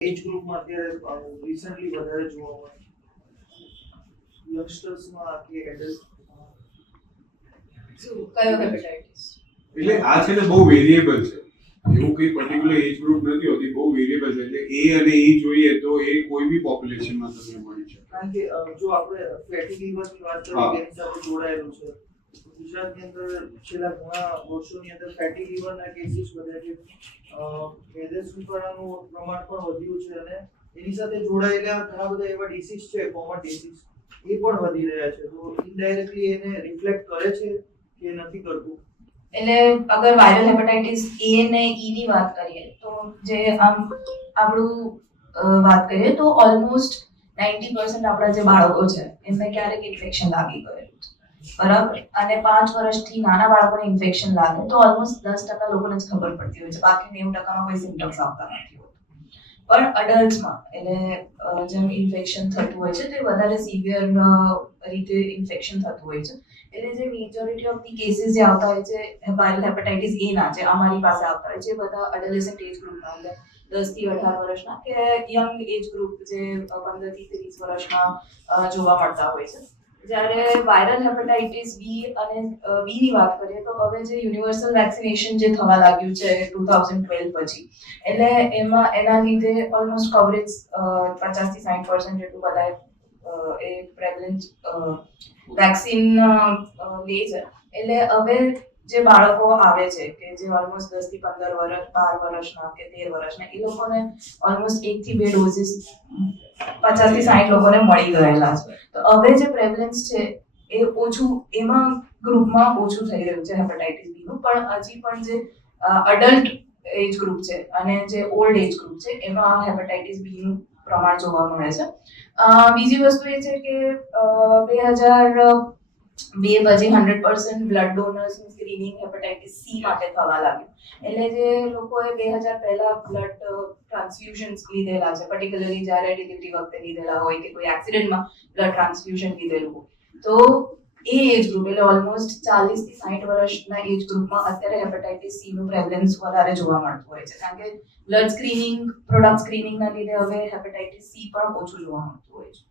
એજ ગ્રુપમાં અત્યારે રિસન્ટલી વધારે જોવા મળે યંગસ્ટર્સમાં કે એડલ્ટ કયો હેપેટાઇટિસ? એટલે આ છે ને બહુ વેરિયેબલ છે, એવું કોઈ પર્ટિક્યુલર એજ ગ્રુપ નથી હોતી, બહુ વેરિયેબલ છે. એટલે એ અને એ જોઈએ તો એ કોઈ બી પોપ્યુલેશનમાં તમને મળી શકે. કારણ કે જો આપણે ફેટી લીવરની વાત કરીએ તેની સાથે જોડાયેલું છે. ગુજરાતની અંદર છેલ્લા ઘણા વર્ષોની અંદર ફેટી લીવરના કેસીસ વધ્યા છે, મેદેસ્વીકરણનું પ્રમાણ પણ વધ્યું છે અને એની સાથે જોડાયેલા ઘણા બધા એવા ડિસીઝ છે, કોમન ડિસીઝ એ પણ વધી રહ્યા છે. તો ઇનડાયરેક્ટલી એને રિફ્લેક્ટ કરે છે કે નથી કરતું? એટલે અગર વાયરલ હેપેટાઇટિસ એ અને ઈ ની વાત કરીએ તો જે આપણું વાત કરીએ તો ઓલમોસ્ટ 90% આપણા જે બાળકો છે એમને ક્યારેક ઇન્ફેક્શન લાગી ગયેલું છે, બરાબર? અને 5 વર્ષથી નાના બાળકોને ઇન્ફેક્શન લાગે તો ઓલમોસ્ટ 10% લોકોને જ ખબર પડતી હોય છે, બાકી 90%માં કોઈ સિમ્પટમ્સ આવતા નથી હોતા. પણ અડલ્ટ્સમાં એટલે જેમ ઇન્ફેક્શન થતું હોય છે તે વધારે સિવિયર રીતે ઇન્ફેક્શન થતું હોય છે. એટલે જે મેજોરિટી ઓફ ધી કેસીસ જે આવતા હોય છે વાયરલ હેપેટાઇટિસ એ ના જે અમારી પાસે આવતા હોય છે બધા એડોલેસન્ટ એજ ગ્રુપના, એટલે 10 થી 18 વર્ષના કે યંગ એજ ગ્રુપ જે 15 થી 30 વર્ષમાં જોવા મળતા હોય છે. જ્યારે વાયરલ હેપેટાઇટિસ બી અને બી ની વાત કરીએ તો હવે જે યુનિવર્સલ વેક્સિનેશન જે થવા લાગ્યું છે 2012 પછી, એટલે એના લીધે ઓલમોસ્ટ કવરેજ 50 થી 60% જેટલું બધા એ પ્રેવલન્ટ વેક્સિન લે છે. એટલે હવે જે બાળકો આવે છે કે જે ઓલમોસ્ટ 10 થી 15 વર્ષ 12 વર્ષના કે 13 વર્ષના, એ લોકોને ઓલમોસ્ટ 1 થી 2 ડોઝિસ 50 થી 60 લોકોને મળી ગયેલા છે. તો હવે જે પ્રેવલન્સ છે એ ઓછું એમાં ગ્રુપમાં ઓછું થઈ રહ્યું છે હેપેટાઇટિસ બી નું, પણ હજી પણ જે અડલ્ટ એજ ગ્રુપ છે અને જે ઓલ્ડ એજ ગ્રુપ છે એમાં હેપેટાઇટિસ બી નું પ્રમાણ જોવા મળે છે. બીજી વસ્તુ એ છે કે 2002 પછી 100% બ્લડ ડોનર્સનું સ્ક્રીનિંગ હેપેટાઇટિસ સી માટે થવા લાગ્યું. એટલે જે લોકોએ 2000 પહેલા બ્લડ ટ્રાન્સફ્યુઝન્સ લીધેલા છે, પર્ટિક્યુલરલી જ્યારે ડિલિવરી વખતે લીધેલા હોય કે કોઈ એક્સિડન્ટમાં બ્લડ ટ્રાન્સફ્યુઝન લીધેલું હોય, તો એ એજ ગ્રુપ એટલે ઓલમોસ્ટ 40 થી 60 વર્ષના એજ ગ્રુપમાં અત્યારે હેપેટાઇટિસ સી નું પ્રેવલન્સ વધારે જોવા મળતું હોય છે, કારણ કે બ્લડ સ્ક્રીનિંગ પ્રોડક્ટ સ્ક્રીનિંગના લીધે હવે હેપેટાઇટિસ સી પણ ઓછું જોવા મળતું હોય છે.